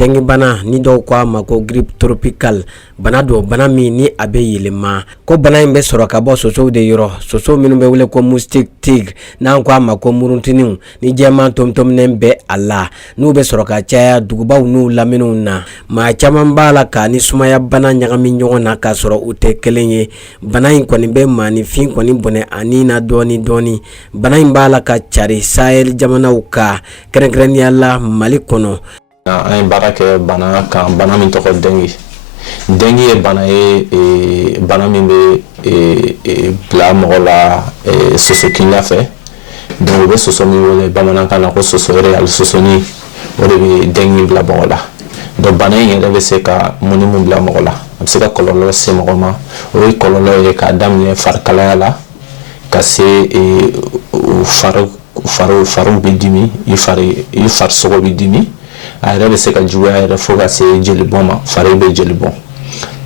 dengue bana ni dɔw ko a ma ko grippe tropicale bana do bana min ni a bɛ yɛlɛma ko bana in bɛ sɔrɔ ka bɔ sosow de yɔrɔ soso minnu bɛ wele ko moustique tigre n'an ko a ma ko muruntiniw ni jɛman tomtominen bɛ a la n'u bɛ sɔrɔ ka caya dugubaw n'u laminiw na maa caman b'a la ka ni sumaya bana ɲagami ɲɔgɔn na k'a sɔrɔ u tɛ kelen ye bana in kɔni bɛ maanifin kɔni bɔnɛ a nin na dɔɔni dɔɔni bana in b'a la ka cari Sahel jamanaw ka kɛrɛnkɛrɛnnenya la Mali kɔnɔ. An ye baara kɛ bana kan bana min tɔgɔ dengue. Dengue ye bana ye bana min bɛ bila mɔgɔ la soso kinda fɛ donc u bɛ soso min wele bamanankan na ko soso réel sosoni o de bɛ dengue bila mɔgɔ la donc bana in yɛrɛ bɛ se ka mun ni mun bila mɔgɔ la a bɛ se ka kɔlɔlɔ se mɔgɔ ma o ye kɔlɔlɔ ye k'a daminɛ farikalaya la ka se fariw bɛ dimi i farisogo bɛ dimi a yɛrɛ bɛ se ka juguya yɛrɛ fo ka se jelibɔn ma fari bɛ jelibɔn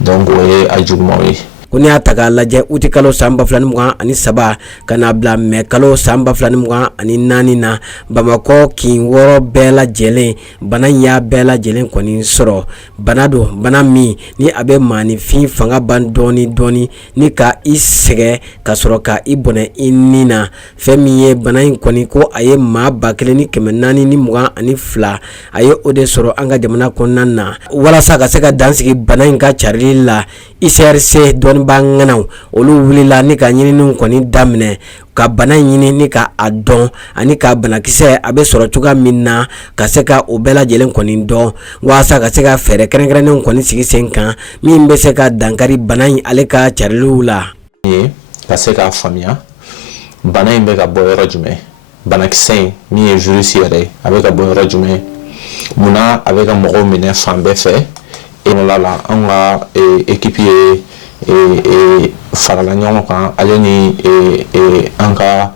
donc o ye a jugumanw ye. Ko n'i y'a ta k'a lajɛ uti kalo san 2023 ka n'a bila mai kalo san 2024 na Bamakɔ kin wɔɔrɔ bɛɛ lajɛlen bana in y'a bɛɛ lajɛlen kɔni sɔrɔ bana do bana min ni a bɛ maanifin fanga ban dɔɔni dɔɔni ni ka i sɛgɛ ka sɔrɔ ka i bɔnɛ i nin na fɛn min ye bana in kɔni ko a ye maa 1422 a ye o de sɔrɔ an ka jamana kɔnɔna na walasa ka se ka dansigi bana in ka carili la ICRC dɔɔni banganaw olu wulila ni ka ɲininiw kɔni daminɛ ka bana ɲini ni ka a dɔn ani ka banakisɛ a bɛ sɔrɔ cogoya min na ka se ka o bɛɛ lajɛlen kɔni dɔn walasa ka se ka fɛɛrɛ kɛrɛnkɛrɛnnenw kɔni sigi sen kan min bɛ se ka dankari bana in ale ka cariliw la. Ka se k'a faamuya bana in bɛ ka bɔ yɔrɔ jumɛn banakisɛ in min ye virus yɛrɛ ye a bɛ ka bɔ yɔrɔ jumɛn munna a bɛ ka mɔgɔw minɛ fan bɛɛ fɛ la an ka équipe ye farala ɲɔgɔn kan ale ni an ka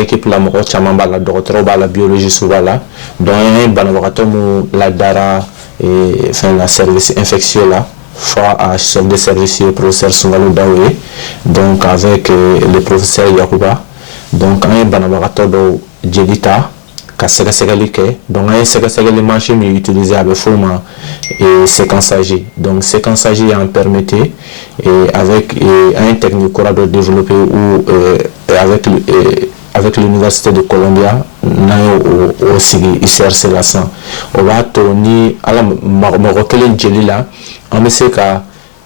équipe la mɔgɔ caman b'a la dɔgɔtɔrɔ b'a la biologiste b'a la donc an ye banabagatɔ mun ladara fɛn la service infectieux la fo à chef de service professeur Sungalu Dawe donc avec le professeur Yakuba donc an ye banabagatɔ dɔw jeli ta ka sɛgɛsɛgɛli kɛ donc an ye sɛgɛsɛgɛli machine min utiliser a bɛ f'o ma séquençage donc séquençage en permettait avec un technique kura dɔ développé ou avec l'université de Columbia n'an ye o sigi ICRC la sisan o b'a to ni ala mɔgɔ kelen jeli la an bɛ se ka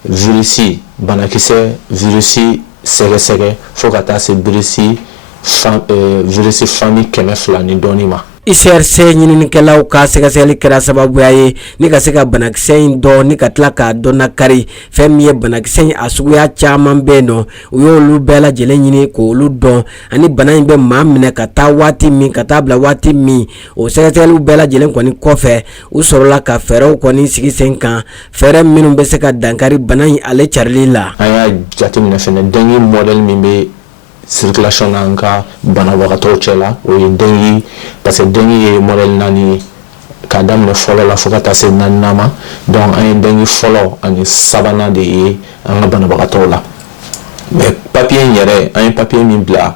virusi banakisɛ virusi sɛgɛsɛgɛ fo ka taa se virusi famille 200 ni dɔɔni ma. ICRC ɲininikɛlaw ka sɛgɛsɛgɛli kɛra sababuya ye ni ka se ka banakisɛ in dɔn ni ka tila k'a dɔn nakari fɛn min ye banakisɛ in a suguya caman bɛ yen nɔ u y'olu bɛɛ lajɛlen ɲini k'olu dɔn ani bana in bɛ maa minɛ ka taa waati min ka taa bila waati min o sɛgɛsɛgɛliw bɛɛ lajɛlen kɔni kɔfɛ u sɔrɔla ka fɛɛrɛw kɔni sigi sen kan fɛɛrɛ minnu bɛ se ka dankari bana in ale carili la. An y'a jateminɛ fɛnɛ dengue modèle min bɛ circulation na an ka banabagatɔw cɛ la o ye dengue parce que dengue ye modèle 4 ye k'a daminɛ fɔlɔ la fo ka taa se 4nan ma donc an ye dengue fɔlɔ ani 3nan de ye an ka banabagatɔw la mais papier in yɛrɛ an ye papier min bila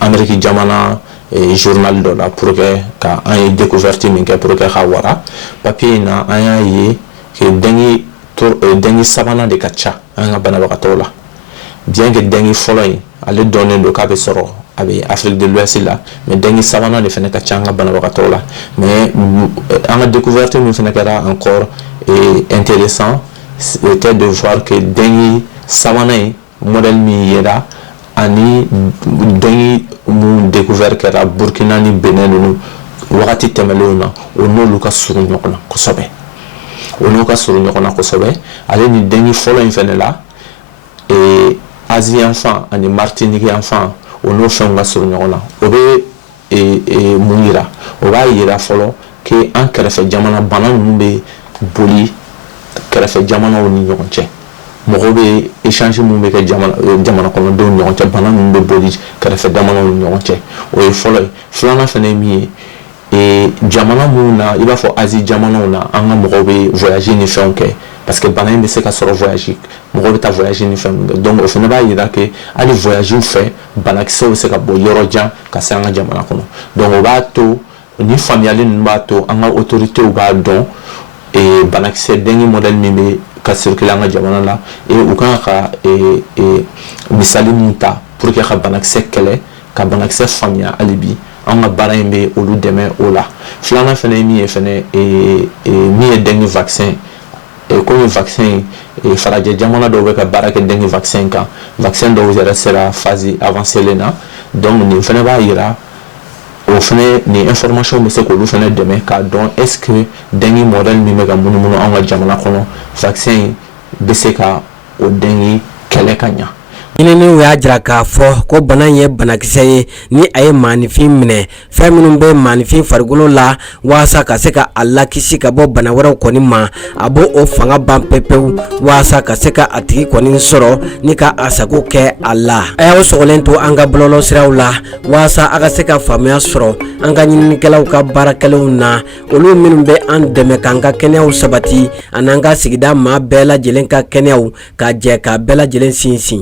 Amérique jamana journal dɔ la pour que ka an ye découverte min kɛ pour que ka wara papier in na an y'a ye que dengue 3nan de ka ca an ka banabagatɔw la bien que dengue fɔlɔ in ale dɔnnen don k'a bɛ sɔrɔ a bɛ Afrique de l'Ouest la mais dengue 3nan de fana ka ca an ka banabagatɔw la mais an ka découverte min fana kɛra encore intéressant était de voir que dengue 3nan in modèle min yera ani dengue mun découvert kɛra Burkina ni Benin ninnu wagati tɛmɛnlenw na o n'olu ka surun ɲɔgɔn na kosɛbɛ ale ni dengue fɔlɔ in fana la Asie enfant ani Martinique enfant o n'o fɛnw ka surun ɲɔgɔn na o bɛ mun yira o b'a yira fɔlɔ que an kɛrɛfɛ jamana bana ninnu bɛ boli kɛrɛfɛ jamanaw ni ɲɔgɔn cɛ mɔgɔw bɛ échange mun bɛ kɛ jamana kɔnɔdenw ni ɲɔgɔn cɛ bana ninnu bɛ boli kɛrɛfɛ jamanaw ni ɲɔgɔn cɛ o ye fɔlɔ ye filanan fana ye min ye jamana minnu na i b'a fɔ Asie jamanaw na an ka mɔgɔw bɛ voyager ni fɛnw kɛ parce que bana in bɛ se ka sɔrɔ voyage mɔgɔw bɛ taa voyage ni fɛnw kɛ donc o fana b'a yira que hali voyage fɛ banakisɛw bɛ se ka bɔ yɔrɔ jan ka se an ka jamana kɔnɔ donc o b'a to ni faamuyali ninnu b'a to an ka autorités b'a dɔn banakisɛ dengue modèle min bɛ ka circuler an ka jamana la u kan ka misali min ta pour que ka banakisɛ kɛlɛ ka banakisɛ faamuya hali bi an ka baara in bɛ olu dɛmɛ o la. Filanan fɛnɛ ye min ye fɛnɛ min ye dengue vaccin komi vaccin farajɛ jamana dɔw bɛ ka baara kɛ dengue vaccin kan, vaccin dɔw yɛrɛ sera phase avancée na, donc nin fɛnɛ b'a yira o fɛnɛ ni information bɛ se k'olu fɛnɛ dɛmɛ k'a dɔn est-ce que dengue modèle min bɛ ka munumunu an ka jamana kɔnɔ vaccin bɛ se ka o dengue kɛlɛ ka ɲa. Ɲininiw y'a jira k'a fɔ ko bana in ye banakisɛ ye ni a ye maanifin minɛ fɛn minnu bɛ maanifin farikolo la waasa ka se ka a lakisi ka bɔ bana wɛrɛw kɔni ma a b'o o fanga ban pepewu waasa ka se ka a tigi kɔni sɔrɔ ni ka a sago kɛ a la. A y'aw sɔgɔlen to an ka bɔlɔlɔsiraw la waasa a ka se ka faamuya sɔrɔ an ka ɲininikɛlaw ka baarakɛlaw na olu minnu bɛ an dɛmɛ k'an ka kɛnɛyaw sabati an'an ka sigida maa bɛɛ lajɛlen ka kɛnɛyaw ka jɛ k'a bɛɛ lajɛlen sinsin.